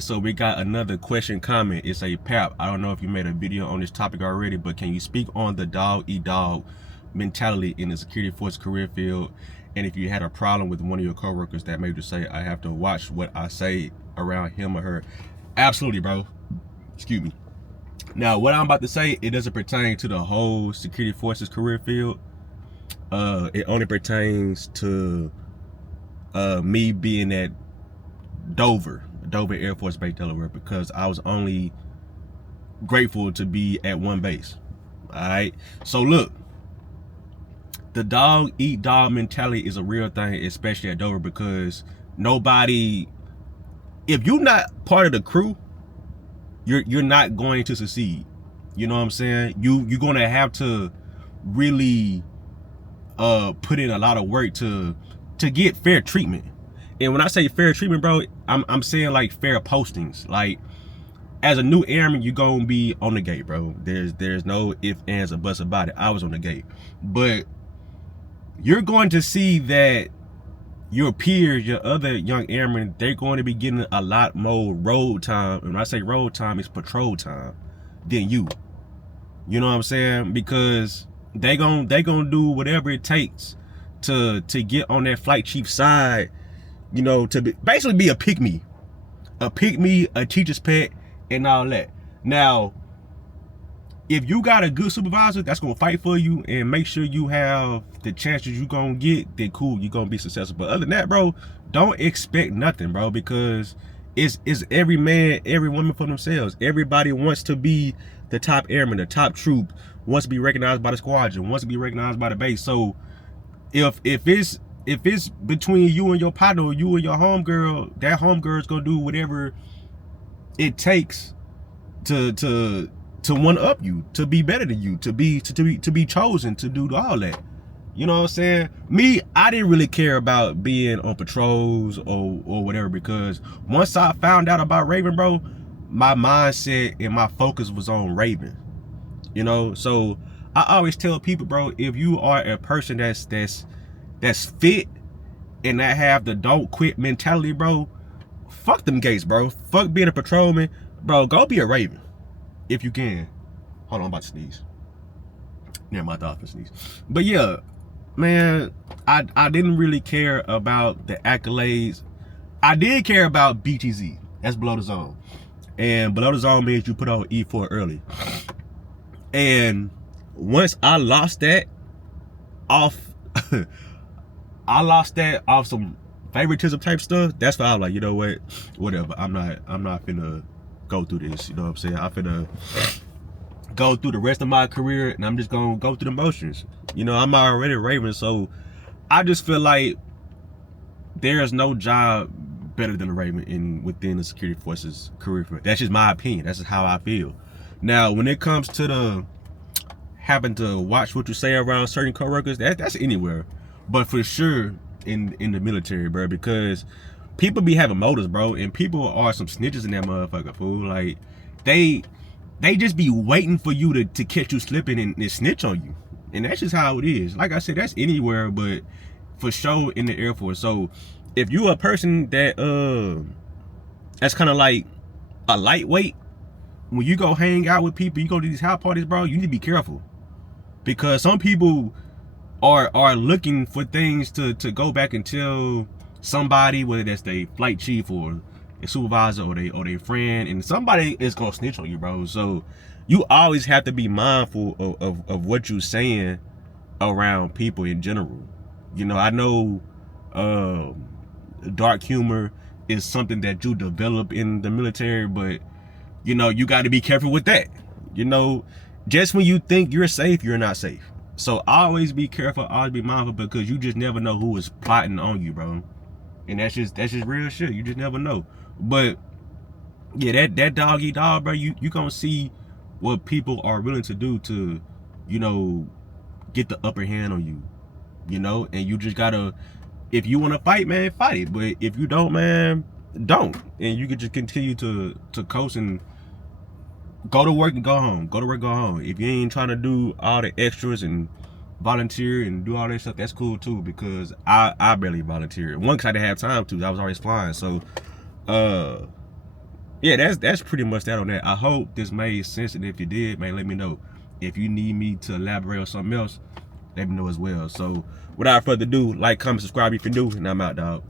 So we got another question comment. It's a Pap. I don't know if you made a video on this topic already, but can you speak on the dog eat dog mentality in the security force career field? And if you had a problem with one of your coworkers that made you say, I have to watch what I say around him or her. Absolutely, bro. Excuse me. Now, what I'm about to say, it doesn't pertain to the whole security forces career field. It only pertains to me being at Dover Air Force Base, Delaware, because I was only grateful to be at one base. All right. So look, the dog eat dog mentality is a real thing, especially at Dover, because nobody, if you're not part of the crew, you're not going to succeed. You know what I'm saying? You're gonna have to really put in a lot of work to get fair treatment. And when I say fair treatment, bro, I'm saying like fair postings. Like, as a new airman, you're gonna be on the gate, bro. There's no ifs, ands, or buts about it. I was on the gate. But you're going to see that your peers, your other young airmen, they're going to be getting a lot more road time. And when I say road time, it's patrol time than you. You know what I'm saying? Because they gonna do whatever it takes to get on that flight chief side, you know, to basically be a pick-me, a teacher's pet, and all that. Now, if you got a good supervisor that's gonna fight for you and make sure you have the chances you gonna get, then cool, you're gonna be successful. But other than that, bro, don't expect nothing, bro, because it's every man, every woman for themselves. Everybody wants to be the top airman, the top troop, wants to be recognized by the squadron, wants to be recognized by the base. So if it's between you and your partner, or you and your homegirl, that homegirl is gonna do whatever it takes to one up you, to be better than you, to be chosen to do all that. You know what I'm saying? Me, I didn't really care about being on patrols or whatever, because once I found out about Raven, bro, my mindset and my focus was on Raven. You know, so I always tell people, bro, if you are a person that's fit and that have the don't quit mentality, bro, fuck them gates, bro. Fuck being a patrolman, bro. Go be a Raven if you can. Hold on, I'm about to sneeze. Yeah, my thought for sneeze. But yeah, man, I didn't really care about the accolades. I did care about BTZ. That's below the zone. And below the zone means you put on E4 early. And once I lost that off, I lost that off some favoritism type stuff. That's why I was like, you know what, whatever. I'm not finna go through this. You know what I'm saying? I'm finna go through the rest of my career, and I'm just gonna go through the motions. You know, I'm already Raven, so I just feel like there's no job better than a Raven within the security forces career field. That's just my opinion. That's just how I feel. Now, when it comes to the having to watch what you say around certain coworkers, that's anywhere, but for sure in the military, bro, because people be having motives, bro, and people are some snitches in that motherfucker, fool. Like, they just be waiting for you to catch you slipping and snitch on you, and that's just how it is. Like I said, that's anywhere, but for sure in the Air Force. So if you a person that that's kind of like a lightweight, when you go hang out with people, you go to these house parties, bro, you need to be careful, because some people are looking for things to go back and tell somebody, whether that's their flight chief or a supervisor or their friend, and somebody is gonna snitch on you, bro. So you always have to be mindful of what you're saying around people in general. You know, I know dark humor is something that you develop in the military, but you know, you got to be careful with that. You know, just when you think you're safe, you're not safe. So always be careful, always be mindful, because you just never know who is plotting on you, bro. And that's just real shit. You just never know. But yeah, that dog eat dog, bro, you gonna see what people are willing to do to, you know, get the upper hand on you. You know, and you just gotta, if you wanna fight, man, fight it. But if you don't, man, don't. And you can just continue to coast and go to work and go home. Go to work, go home. If you ain't trying to do all the extras and volunteer and do all that stuff, that's cool too, because I barely volunteered. One, because I didn't have time to. I was always flying. So yeah, that's pretty much that on that. I hope this made sense, and if you did, man, let me know. If you need me to elaborate on something else, let me know as well. So without further ado, like, comment, subscribe if you're new, and I'm out, dog.